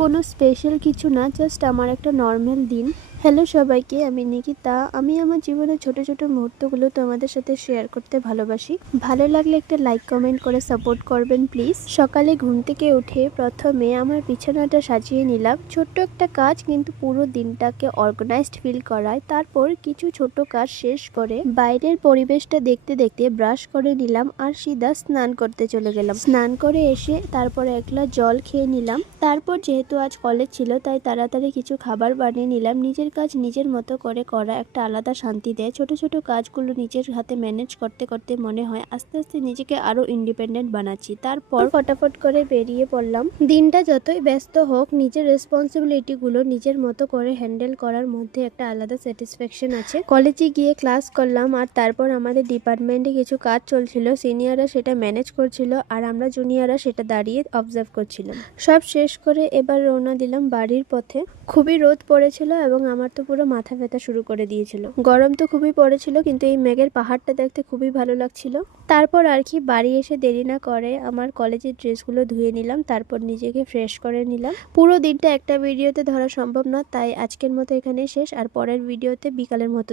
কোনো স্পেশাল কিছু না, জাস্ট আমার একটা নর্মাল দিন। হ্যালো সবাইকে, আমি নিকিতা। আমি আমার জীবনের ছোট ছোট মুহূর্তগুলো তোমাদের সাথে শেয়ার করতে ভালোবাসি। ভালো লাগলে একটা লাইক কমেন্ট করে সাপোর্ট করবেন প্লিজ। সকালে ঘুম থেকে উঠে প্রথমে আমার বিছানাটা সাজিয়ে নিলাম। ছোট্ট একটা কাজ কিন্তু পুরো দিনটাকে অর্গানাইজড ফিল করায়। তারপর কিছু ছোট কাজ শেষ করে বাইরের পরিবেশটা দেখতে দেখতে ব্রাশ করে নিলাম আর সিধা স্নান করতে চলে গেলাম। স্নান করে এসে তারপর এক গ্লাস জল খেয়ে নিলাম। তারপর যেহেতু আজ কলেজ ছিল তাই তাড়াতাড়ি কিছু খাবার বানিয়ে নিলাম। নিজের কাজ নিজের মতো করে করা একটা আলাদা শান্তি দেয়। ছোট ছোট কাজগুলো নিজের হাতে ম্যানেজ করতে করতে মনে হয় আস্তে আস্তে নিজেকে আরো ইন্ডিপেন্ডেন্ট বানাচ্ছি। তারপর ফটাফট করে বেরিয়ে পড়লাম। দিনটা যতই ব্যস্ত হোক, নিজের রেসপন্সিবিলিটি গুলো নিজের মতো করে হ্যান্ডেল করার মধ্যে একটা আলাদা স্যাটিসফ্যাকশন আছে। কলেজে গিয়ে ক্লাস করলাম আর তারপর আমাদের ডিপার্টমেন্টে কিছু কাজ চলছিল। সিনিয়ররা সেটা ম্যানেজ করছিল আর আমরা জুনিয়ররা সেটা দাঁড়িয়ে অবজার্ভ করছিলাম। সব শেষ করে এবার রওনা দিলাম বাড়ির পথে। খুবই রোদ পড়েছিল এবং আমার তো পুরো মাথা ব্যথা শুরু করে দিয়েছিল। গরম তো খুবই পড়েছিল, কিন্তু এই মেঘের পাহাড়টা দেখতে খুবই ভালো লাগছিল। তারপর আর কি বাড়ি এসে দেরি না করে আমার কলেজের ড্রেসগুলো ধুয়ে নিলাম, তারপর নিজেকে ফ্রেশ করে নিলাম। পুরো দিনটা একটা ভিডিওতে ধরা সম্ভব না, তাই আজকের মতো এখানে শেষ। আর পরের ভিডিওতে বিকালের মতো